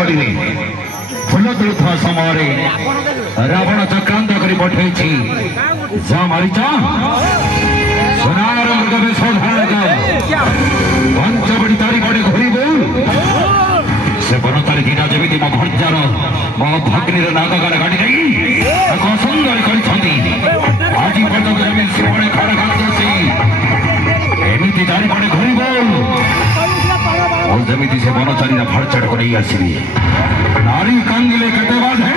बड़ी फुल तुलुवा समय रावण चक्रांत कर पठे जा मारी सोनार मृग बेश पंचबड़ी तारी पड़े घोरी बोल से बनतारी दीटा जमी मो भंजार मो भग्नी नागगार गाड़ी नहीं सुंदर कर आज पर्यटन जमी शिवणे खड़ खाते एमती तारी पड़े घोरी बोल और जमी से बनचारी फाड़चाड़ को नहीं आसबी नारी कांदिले केते बाधे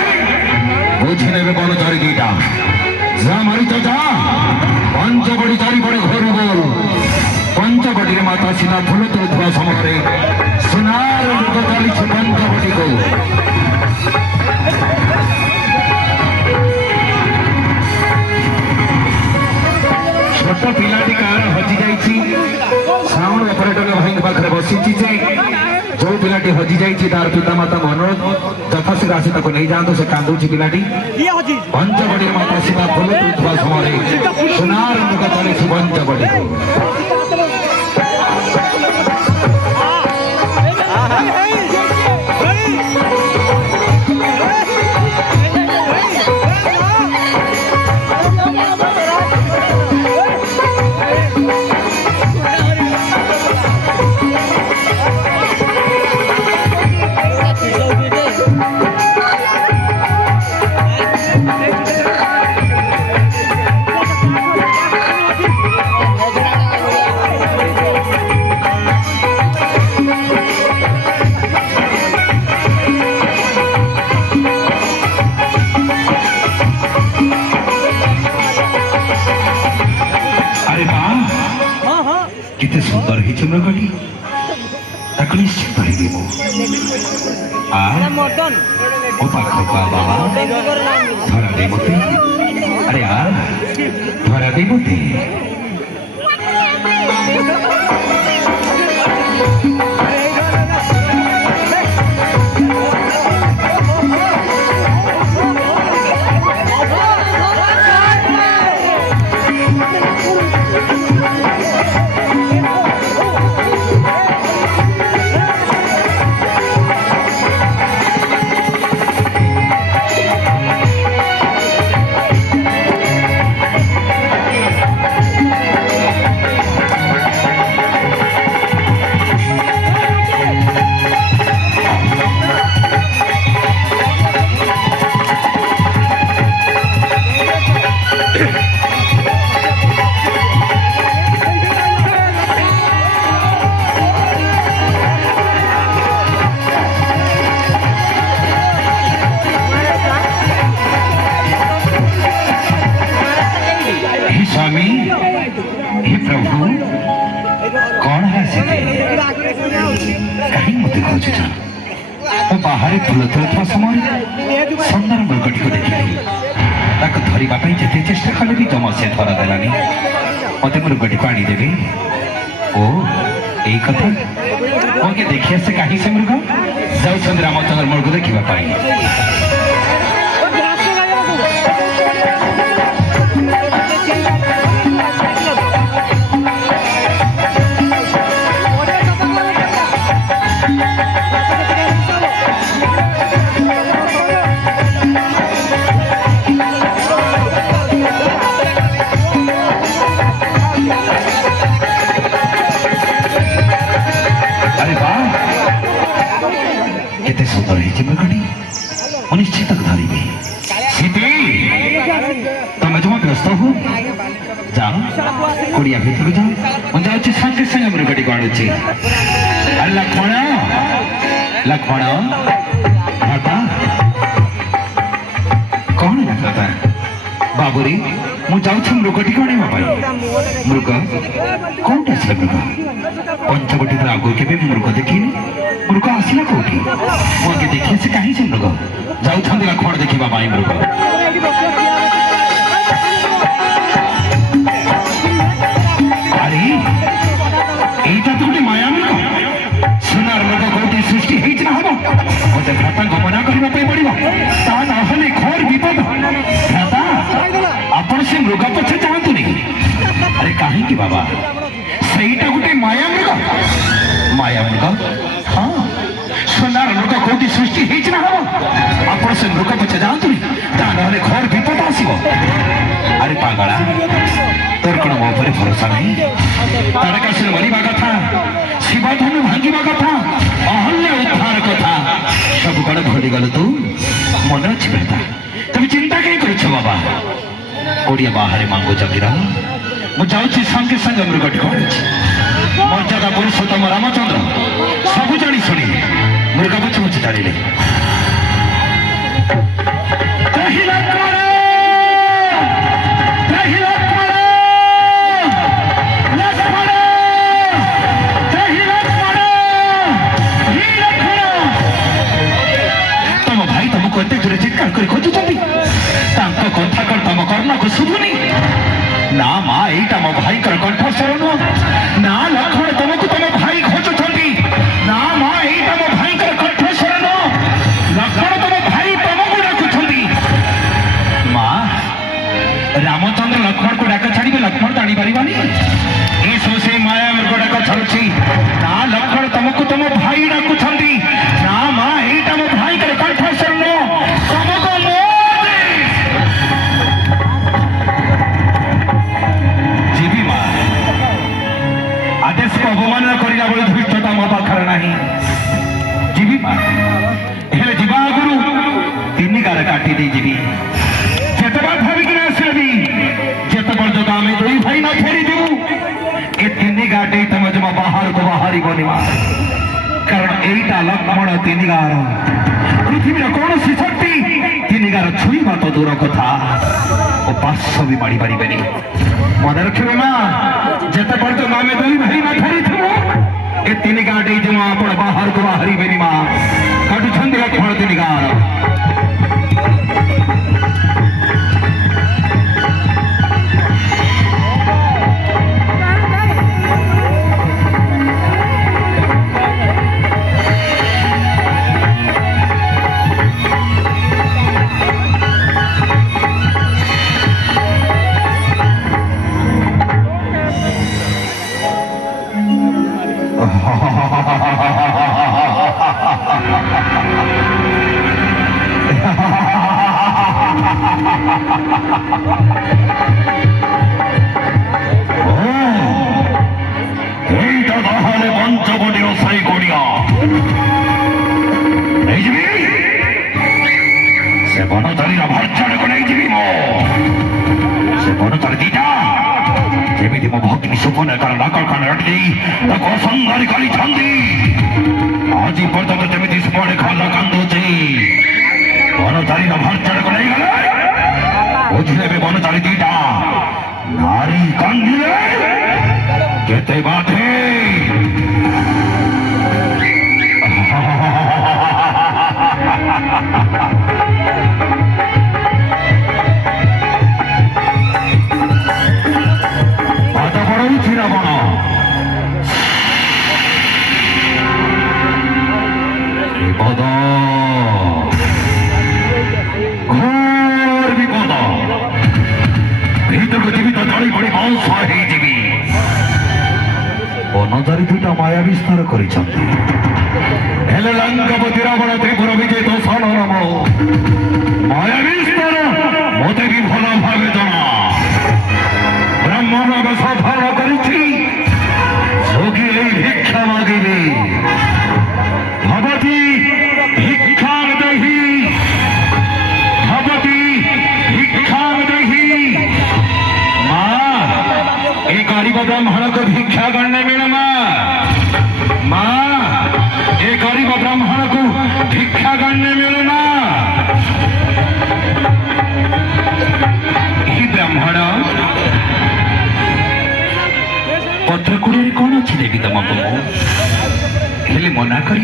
बुझी ने बनचारी दीटा जा मारी तो जा पंचबड़ी तारी पड़े घोरी बोल पंचबड़ी माता सीधा फुल तुलुवा समय सोनार मृग चली पंचबड़ी को छोट पिलाटी कार हजि जाइछि साउंड ऑपरेटर भाई पाखे बसी जो पिलाटी हजि जाइछि तार पितामाता अनुरोध यथाशीघ्र आसी ताको नहीं जातु से कांदुछि पिलाटी पंचबड़ी माता सीधा फुल तुलुवा समय सोनार मृग चली पंचबड़ी को सुंदर मृगटी निश्चित धरा दे मते अरे धरा दे मते स्वामी हे प्रभु कौन है कहीं मत खोज बाहर फुल तुलुवा समय सुंदर मृगटी को देखी धरवाई जिते चेष्टा कले भी जमा से धरा देलानी मत मृगटी को आनीदेवे ओ यही कथा मगे देखी आसे कहीं से मृग जाऊँ रामचंद्र मृग देखा सुंदर मृगटी अनिश्चित धरी सीते तुम जमा व्यस्त हो जाओ कुड़िया भीतर जाओ मुझे सागे सागे मृगटी को आणुची लक्ष्मण लक्ष्मण माता कौन है माता बाबूरी मु जाऊँ मृगटी को आने मृग कौटा से मृग पंचवटी आगु के मृग देखी मृग आसला कौटी मुझे देखिए से कहीं से मृग जाऊँ लक्ष्मण देखा मृग अरे यहीटा तो गोटे माया मृग सोनार मृग कौटी सृष्टि होना हम मत भ्राता गमना करने पड़ो ता ना घोर विपद भ्राता आपण से मृग पछे चाहतु नहीं अरे कहीं बाबा सहीटा गोटे माया मृग हाँ सोनार मृग कौटी सृष्टि से मृग पछे जातु ता नहले घर विपद आसब अरे पागला तोर कौन मो पर भरोसा नहीं तारकासुर मरिबा कथा शिवधनु भांगिबा कथा अहल्य उद्धार कथा सब कौन भूली गलु तू मन अच्छी बेटा तुम चिंता कहीं कर बाबा ओडिया बाहर मांगो जगिरा मुझे संगे संगे मृगटी कौन मर्यादा पुरुषोत्तम रामचंद्र सबू जानी शुणी मृग बुझ बुझ जाने तुम भाई तुमको एत जोरे चित्कार कर खोजुंट कथा कौन तुम कर्ण को शुभुनी ना माँ यहीटा मो भाई कंठस्वर नुह ना लक्ष्मण तुमको तुम भाई खोजुंट ना माँ यहीटा मो भाई कंठस्वर नुह लक्ष्मण तुम भाई तुमको डाकुंट माँ रामचंद्र लक्ष्मण को डाक छाड़े लक्ष्मण जानी पारानी ये सब से माया मृग डाक छाड़ी ना लक्ष्मण तुमको तुम भाई डाकुंट ना माँ यहीटा मो भाई कंठस्वर नुह तुमको आदेश को अवमानना करला बेले धृष्टता मो पाखरे नाही जीवी हेले जीवा आगुरु तीन गार काटी दे जीवी जेतबा भाविक आसली जेत पर्यंत आम दुई भाई न फेरी जीवु ए तीन गाटे तुम जमा बाहर को बाहरी बनिमा कारण एटा लक्ष्मण तीन गार पृथ्वी कौन शक्ति तीन गार छुईबा तो दूर कथा ओ पास भी माड़ी पारे मन रखे माँ जिते पर्यटन आम दुई भाई न फेरी ए तीन गाटे जो आप बाहर को बाहरी बेनी माँ काटुं लक्ष्मण तीन गार भक्ति सुपने आज पर्यटन जमी सुपने खाला कांदुचे बनचारी भर्चड़ को नहीं गले बुझे बनचारी दीटा नारी कांदिले केते बाधे विपद घोर विपद भीतर को जीवित जड़ी पड़ी बंश जीवी बनचारी दुईटा माया विस्तार कर लंकापति रावण त्रिपुर विजय तो सन नाम माया विस्तार मत भी भल भाव जना ब्राह्मण सफल करी भिक्षा मागिले भवती भिक्षा दही भवती भिक्षा दही माँ एक गरीब ब्राह्मण को भिक्षा करने में माँ एक गरीब ब्राह्मण को भिक्षा करने में ब्राह्मण पत्रकुड़े कौन अच्छी देवी तुमको हेले मना कर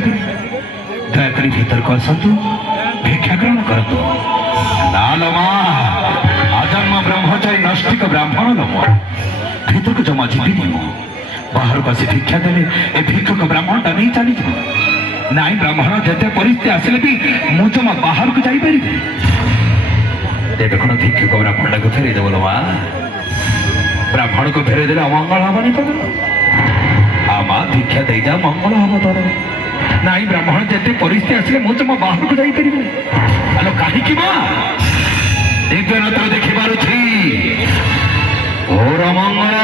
दयाक भीतर को आसतु भिक्षा ग्रहण करतु ना माँ आजन्म ब्रह्मचारी नष्टिक ब्राह्मण लो मो भीतर को जमा जीवी मो बाहर को आसी भिक्षा देले ए भिक्षक ब्राह्मण टा नहीं चली नाई ब्राह्मण जते परिस्थिति आसिले भी मु जमा बाहर को जाई पारि तेरे कौन भिक्षक ब्राह्मण को फेरी देव माँ ब्राह्मण को फेरे देले अमंगल हबनी तो আমা ভিক্ষা দেই যা মঙ্গল হব তোর ନାଇଁ ବ୍ରାହ୍ମଣ ଯେତେ ପରିସ୍ଥିତି ଆସିଲେ ମୁଁ ଜମା ବାହାରକୁ ଯାଇପାରିବି ଆଲୋ କାହିଁକି ମା ଦିବ୍ୟନାଥ ଦେଖିପାରୁଛି ଘୋର ମଙ୍ଗଳ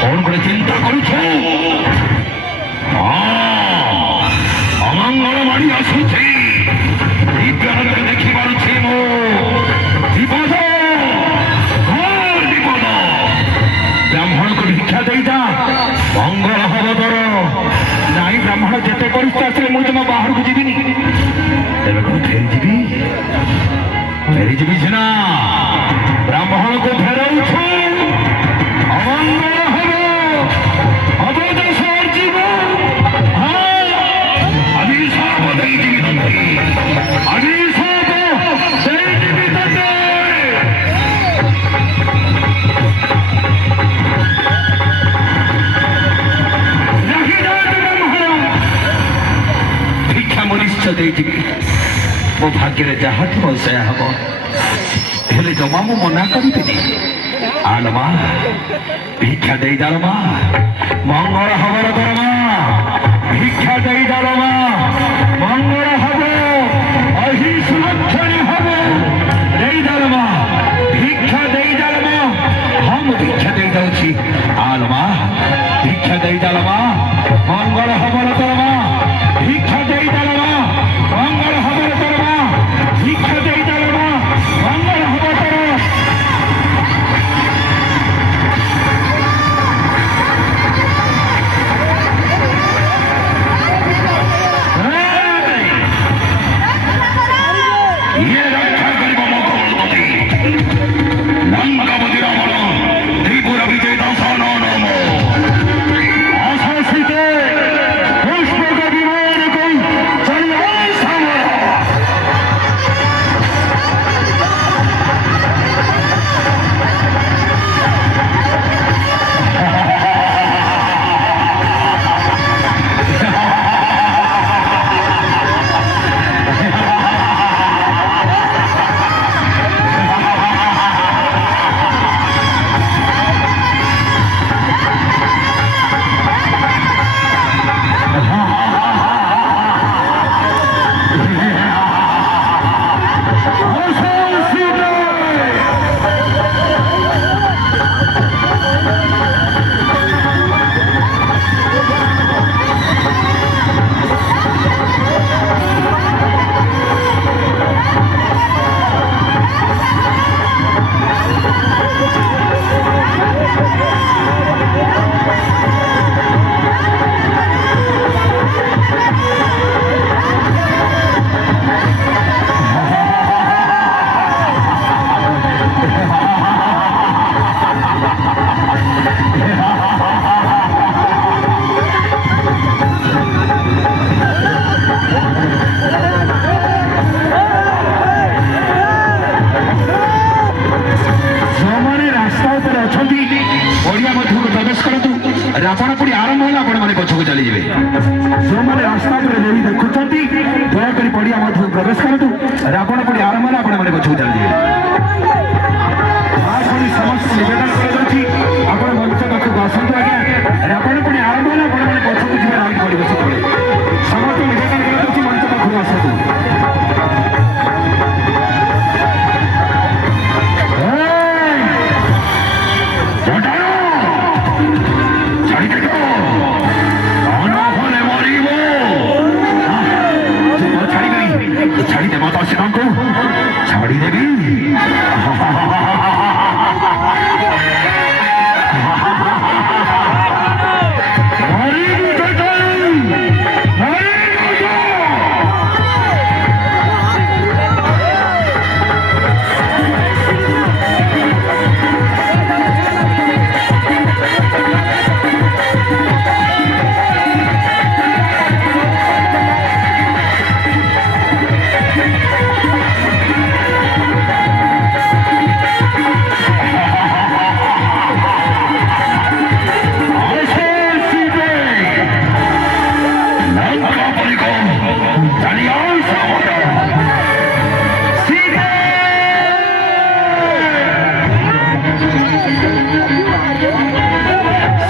କଣ ଗୋଟେ ଚିନ୍ତା କରୁଛୁ ଅମଙ୍ଗଳ ମାଡ଼ି ଆସୁଛି ଦିବ୍ୟନାଥ ଦେଖିପାରୁଛି ମୁଁ ବିପଦ ବିପଦ ବ୍ରାହ୍ମଣକୁ ଭିକ୍ଷା ଦେଇଯା ମଙ୍ଗଳ ହବ ତୋର ନାଇଁ ବ୍ରାହ୍ମଣ ଯେତେ ପରିସ୍ଥିତି ଆସିଲେ ମୁଁ ଜମା ବାହାରକୁ ଯିବିନି ତେବେ କଣ ଫେରିଯିବି ସିନା ବ୍ରାହ୍ମଣକୁ ଫେରଉଛୁ ଅମଙ୍ଗଳ ହବ ଅବଦେଶ ଯିବ ଅଭିଶାପ ଦେଇଯିବି ତତେ ଅଭିଶାପ ଦେଇଯିବି ତତେ ନିଶ୍ଚୟ ଦେଇଯିବି ମୋ ଭାଗ୍ୟରେ ଯାହା ଥିବ ସେୟା ହବ ହେଲେ ଜମା ମୁଁ ମନା କରିବିନି ଆଲ ମା ଭିକ୍ଷା ଦେଇଦାଲ ମା ମଙ୍ଗଳ ହବର ତୋର ମା ଭିକ୍ଷା ଦେଇଦାଲ ମା ମଙ୍ଗଳ ହବ ଅହିସୁଲକ୍ଷଣୀ ହବ ଦେଇଦାଲ ମା ଭିକ୍ଷା ଦେଇଦାଲ ମା ହଁ ମୁଁ ଭିକ୍ଷା ଦେଇଯାଉଛି ଆଲ ମା ଭିକ୍ଷା ଦେଇଦାଲ ମା ମଙ୍ଗଳ ହବର ତୋର ମା ଭିକ୍ଷା ଦେଇଦାଲ ମା ମଙ୍ଗଳ ହବର ତୋର ମା ଭିକ୍ଷା ଦେଇଦାଲ ମା ମଙ୍ଗଳ ହବ ତୋର ଇଏ ରକ୍ଷା କରିବ ମୋ କବଳପତି ଲଙ୍କାପତି ରାବଣ ତ୍ରିପୁରା ବିଜୟ ଦର୍ଶନ ନମ ଆଶାସିତେ ପୁଷ୍ପକ ବିମାନ କହି ଚଳି ସମର ରାବଣ ପୋଡ଼ି ଆରମ୍ଭ ହେଲା ଆପଣମାନେ ପଛକୁ ଚାଲିଯିବେ ଯେଉଁମାନେ ରାସ୍ତା ଉପରେ ରହି ଦେଖୁଛନ୍ତି ଦୟାକରି ପଡ଼ିଆ ମଧ୍ୟକୁ ପ୍ରବେଶ କରନ୍ତୁ ରାବଣ ପୋଡ଼ି ଆରମ୍ଭ ହେଲା ଆପଣମାନେ ପଛକୁ ଚାଲିଯିବେ ସମସ୍ତଙ୍କୁ ନିବେଦନ କରାଯାଉଛି ଆପଣ ମଞ୍ଚ ପାଖକୁ ଆସନ୍ତୁ ଆଜ୍ଞା ରାବଣ ପୋଡ଼ି ଆରମ୍ଭ ହେଲା ଆପଣମାନେ ପଛକୁ ଯିବେ ରହିକି ପଡ଼ିବ ସେତେବେଳେ ସମସ୍ତଙ୍କୁ ନିବେଦନ କରାଯାଉଛି ମଞ୍ଚ ପାଖକୁ ଆସନ୍ତୁ ଛାଡ଼ିଦେବ ତ ସେମାନଙ୍କୁ ଛାଡ଼ିଦେବି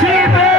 Sita!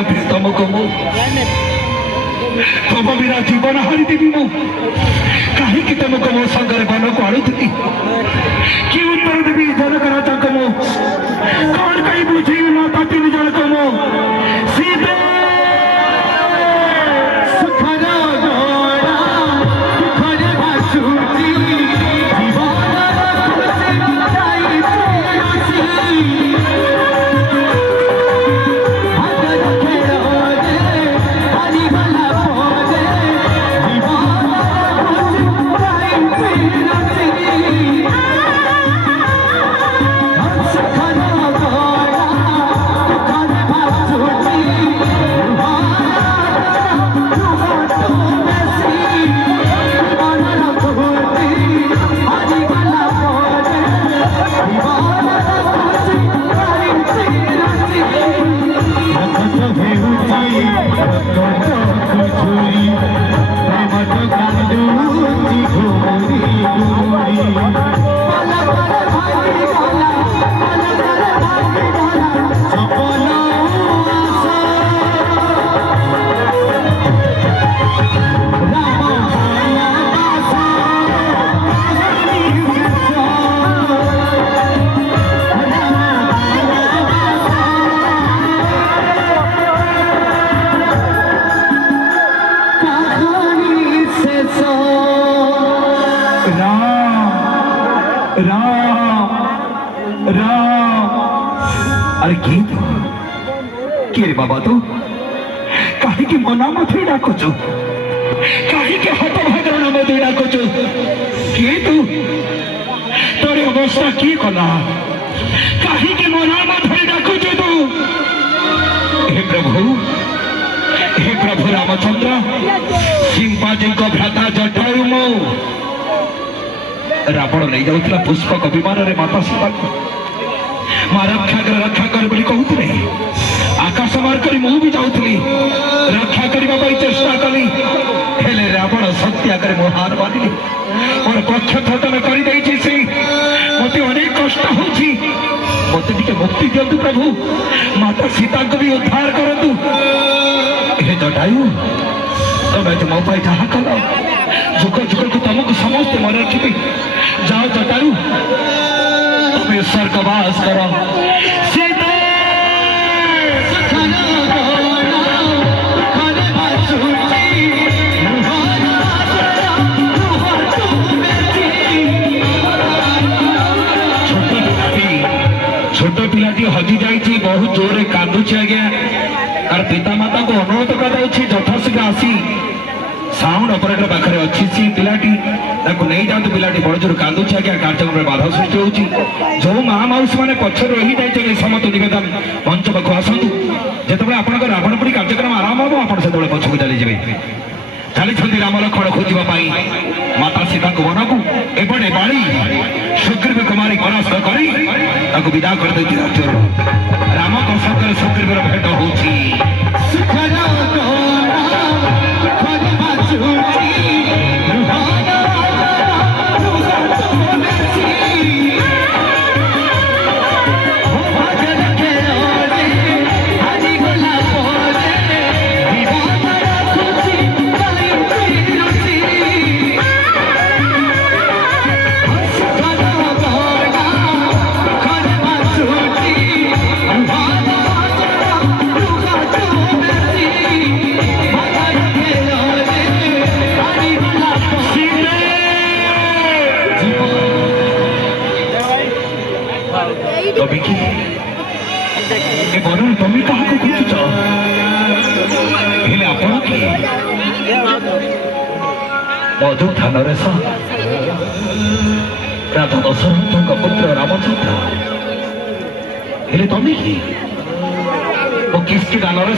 ମଧ୍ୟ ତମକୁ ମୁଁ ତମ ବିନା ଜୀବନ ହାରିଦେବି ମୁଁ କାହିଁକି ତମକୁ ମୋ ସାଙ୍ଗରେ ବନକୁ ଆଣୁଥିଲି କି ଉତ୍ତର ଦେବି ଜନକ ରାଜାଙ୍କୁ ମୁଁ କଣ କାହିଁ ବୁଝେଇବି ମୋ ପାଟି ନିଜକୁ ମୁଁ ସୀତା अरे किए बाबा तू कहीं मो नाम थी डाकुचु कहीं हाथ भागर नाम थी डाकुचु किए तू तोर अवस्था किए कला कहीं मो नाम थी डाकुचु तू हे प्रभु रामचंद्र सिंपाजी को भ्राता जटायु मो रावण नहीं जाऊला पुष्पक विमान रे माता सीता माँ रक्षा कर बोली कहते आकाश मार्ग मु भी जाऊली रक्षा करने चेष्टा कली हेले रावण शक्ति आगे मो हार मानी मोर पक्ष थटन कर मत अनेक कष्ट होते टे मुक्ति दिंतु प्रभु माता सीता को भी उद्धार करतु हे जटायु तमें तो मो जहाँ कल जुग जुग को तुमको समस्त मन रखी जाओ जटायु तुम्हें स्वर्गवास करो छोट पिलाटी हजि जाइए बहुत जोरे कांदुची आज्ञा और पिता माता को अनुरोध कराऊँगी यथाशीघ्र आसी साउंड ऑपरेटर पाखे अच्छी सी पिलाटी नहीं जातु पिलाटी बड़ जोर कांदुची आज्ञा कार्यक्रम में बाधा सृष्टि होची जो माँ मौसी मैंने पक्ष रही जाइए समस्त निवेदन मंच पाख आसतु जिते आप रावणपुरी कार्यक्रम आरंभ हम आप पछक चलीजे चली राम लक्ष्मण खोजापी माता सीता को वन को एपटे बाड़ी सुग्रीव कुमारी परास्त कर विदा कर राम को सगर सुग्रीवर भेट होची तुम्हें क्या खोजुच आपण मधु थान राधा दशरथ पुत्र रामचंद्र तुम्हें कि किसकी गानर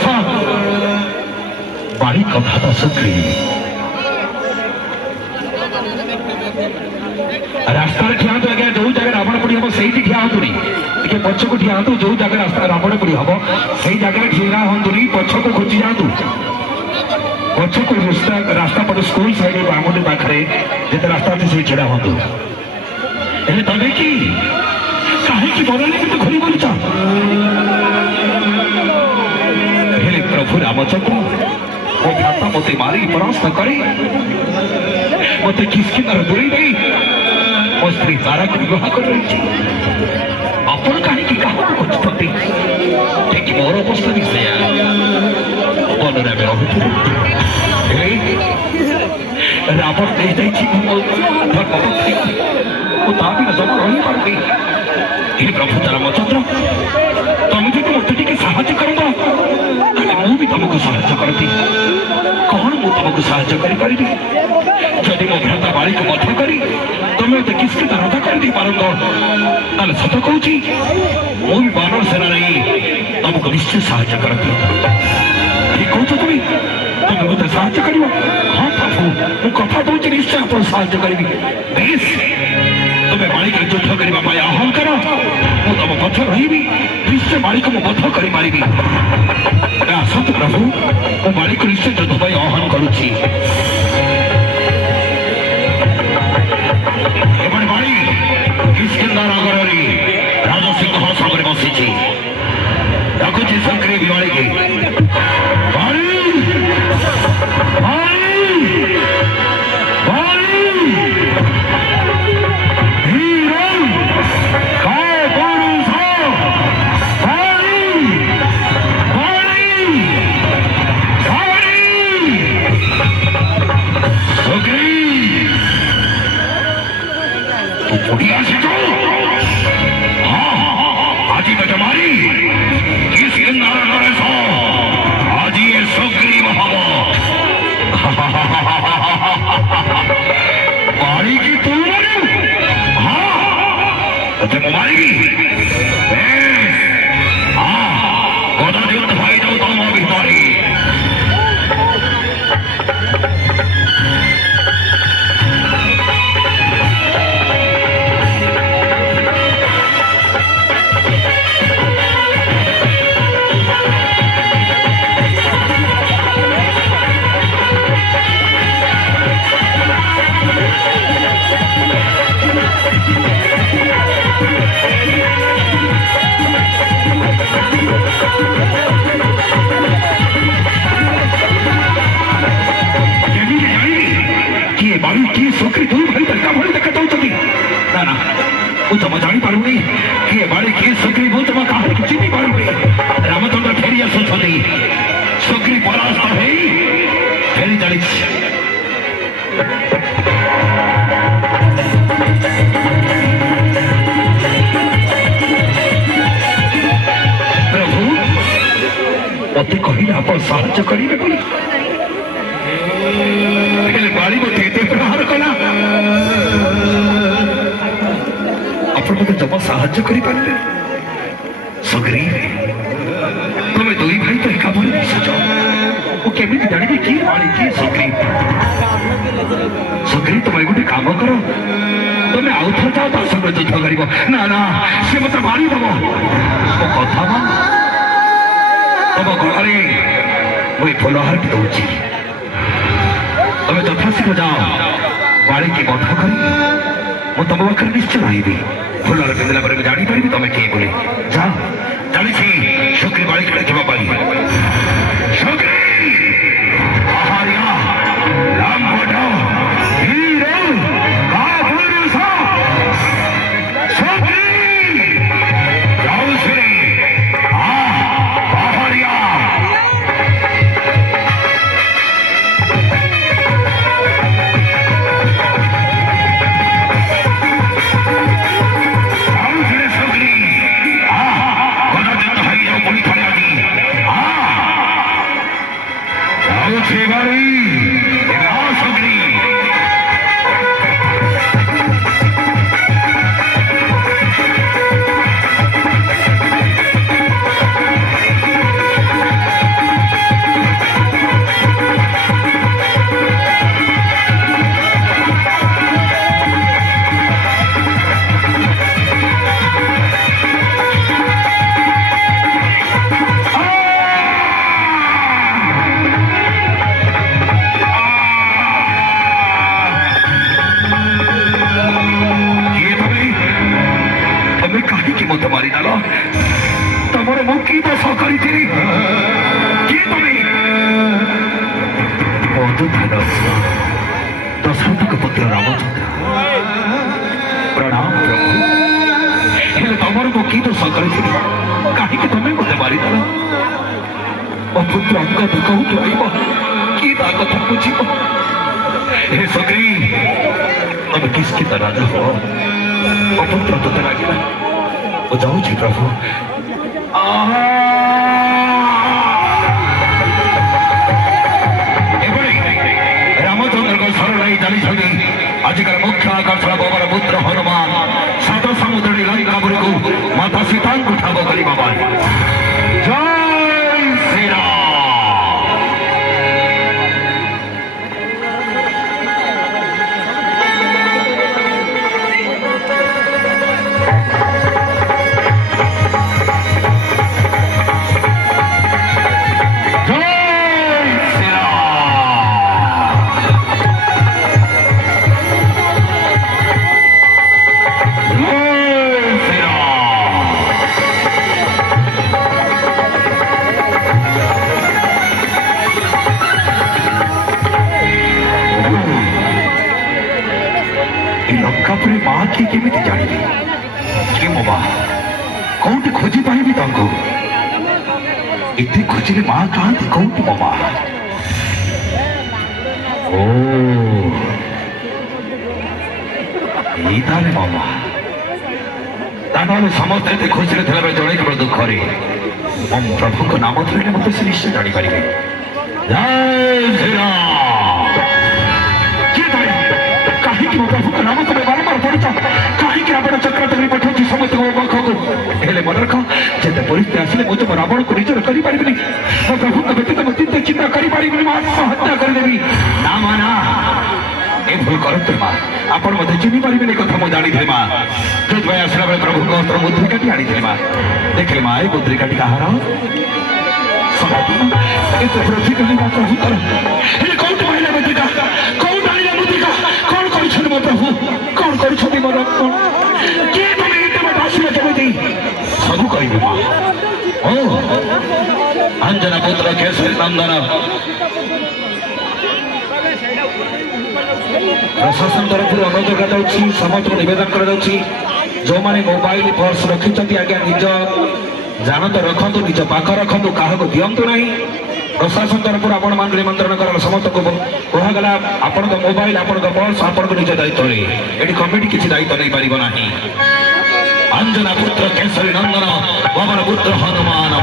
बाड़ी कथा तो सुग्री रास्ता ठिया आज्ञा जो जगह रावण पड़ी हम से ठिया हूँ टे पछ को ठिया हूँ जो जगह रास्ता रावण पड़ी हम से जगह ठिया हूँ पछ को खोजी जातु पछ को रास्ता पड़े स्कूल साइड बामुडी पाखे जिते रास्ता अच्छे से छिड़ा हूँ तमें कि कहीं बनने घुरी बोलुच प्रभु रामचंद्र मो भ्राता मत मारी परास्त करे मत किसकिंदार दूरी नहीं मो स्त्री तारा को विवाह कर रही अपन कहीं कहते ठीक मोर अवस्था भी से बनरे आम रहूँ रावण दे धर्मपत्नी जमा रही पार्टी हे प्रभु रामचंद्र तुम जो मत टे साहय कर मुझे तुमको साहय करती कौन मु तुमको साहय करी जदि मो भ्राता बाड़ी को मध्य करी तुम मत किसके रद्द कर पार सत कहूँ मुझे बानर सेना नहीं तुमको निश्चय साहय करती ठीक कह तुम तुम मत साहय कर हाँ प्रभु मु कथा दूसरी निश्चय आप साहय करी बेस तुम्हें बाड़ी के युद्ध करने आह्वान कर मु तुम पक्ष रही निश्चय बाड़ी को बद्ध कर पारि आसत प्रभु मो बाड़ी को निश्चय युद्ध आह्वान करुच्ची बाड़ी किसकिंदा नगर राजसिंहासन में बसी रखुची संक्रिय बाड़ी की तुम जानी पारुनी किए बाड़ी किए सुग्री बहुत तुम कहा चिन्ह पारुनी रामचंद्र फेरी आसुंच सुग्री परास्त हो फेरी चली प्रभु मत कहले आप साहय करेंगे बोली बाड़ी मत प्रहार कला मत जमा साहय कर सुग्रीव तुम दुई भाई तो एका भर मिशुच केमी जानवी किए बाड़ी किए सुग्रीव सुग्रीव तुम गोटे कम कर तुम आउ थे जाओ ता संग युद्ध कर ना ना सी मत मारिदेव मो कथा मान तुम गड़े मुझे फुलहार दूची तुम यथाशीघ्र जाओ बाड़ी की बध कर तुम पाखे निश्चय आईबी फुलर पिंधला पर जानी पारि तुम किए बोले जा जानी सुग्री बाड़ी के मत मारी डाल तुम मुक्ति तो सकरी किए तुम्हें दशरथ के पुत्र रामचंद्र प्रणाम प्रभु हेले तमर को की दोष करी कहीं तुम्हें मत मारिदेल मो पुत्र अंगद कहूँ रहा कि कथा बुझ हे सग्री तब किसकी राजा हो मो पुत्र तो लगे वो जाऊँ प्रभु रामचंद्र को शरण चली आजिकार मुख्य आकर्षण बाबार पुत्र हनुमान सात समुद्र लंकापुरी को माता सीता को ठाब कर बाबा जय श्री राम लंकापुरी माँ की केमी जानी कि मो माँ कौटी खोजी पारि इतने खोजिले माँ कहाँ कौटी मो माँ ओ मो माँ समस्त खोजिले जड़े केवल दुखरे मो प्रभु को नाम धरने मत से निश्चय जापर जय श्री राम कहीं मो प्रभु का नाम तुम्हें बारंबार पढ़ता कहीं रावण चक्रांत कर पठाऊँ समस्त पाखक हेले मन रख जिते परिस्थिति आसिले मुझे मो रावण को निजर कर मो प्रभु का व्यतीत मो चिंता चिंता कर आत्महत्या करदेवी ना माँ ना ए भूल करते माँ आपण मत चिन्ह पारे कथा मुझे जानी माँ जो आसला बेले प्रभु को अस्त्र मुद्रिकाटी आनी माँ देखिए माँ ये मुद्रिकाटी कहार प्रभु कौट महिला मुद्रिका कौट आनिला मुद्रिका कौन कर मो प्रभु कौन कर मोर किए तुम ये आसला केमी सब कह माँ ओ अंजना पुत्र केसरी नंदन प्रशासन तरफ अनुरोध कर समस्त नवेदन कर जो मैंने मोबाइल पर्स रखिंट आज्ञा निज जानत रखु निज पाख रखु क्या दिंतु ना प्रशासन तरफ आपण मान निमंत्रण कर समस्त को कहगला आपण मोबाइल आपण पर्स आपण निज दायित्व ये कमिटी किसी दायित्व नहीं पार ना अंजना पुत्र केसरी नंदन बाबर पुत्र हनुमान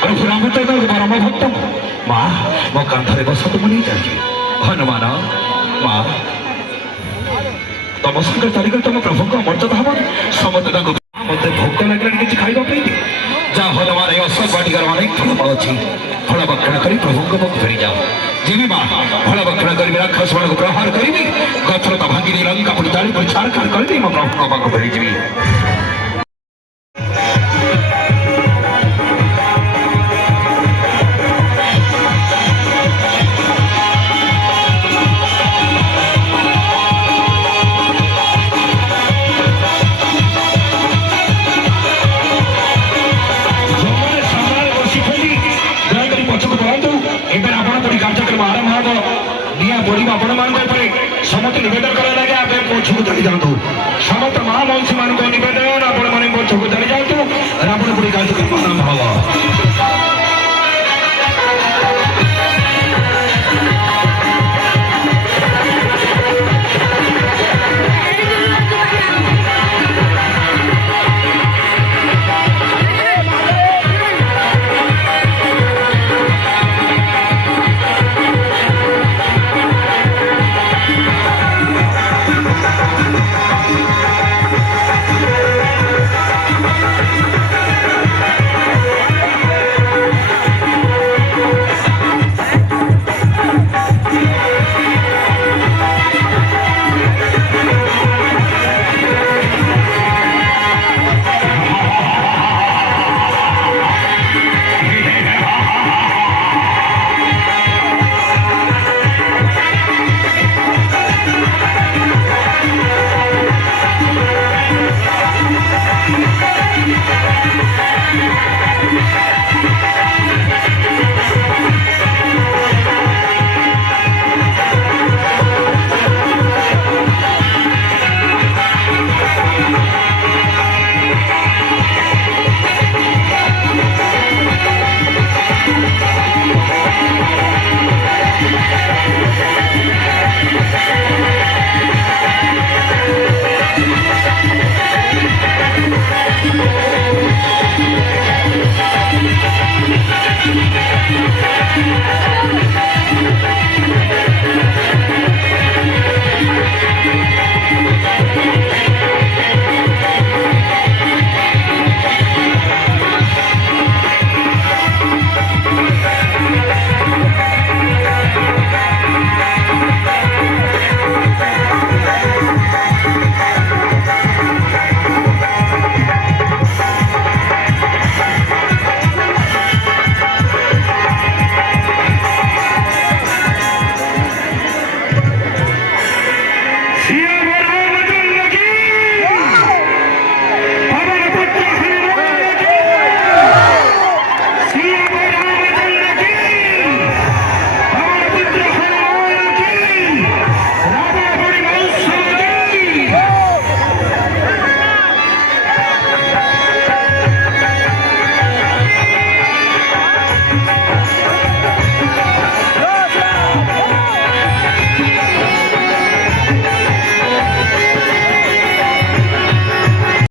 प्रभु रामचंद्र परम भक्त माँ मो कांधे बसत मुझे चाहिए हनुमान माँ तुम संगे चलिगल तुम प्रभु को मर्यादा हम समस्त मत भोक लगे किसी खाइबा जा हनुमान ये अशोक वाटिकार अनेक फल अच्छी फल भक्षण कर प्रभु को फेरी जाओ जी माँ फल भक्षण करी राक्षस मान को प्रहार करी गछलता भांगी लंका पुरी जाली पर छाड़खाड़ कर मो प्रभु को फेरी जी समस्त निवेदन करा लगे आप पछू चली जातु समस्त महामंशी मान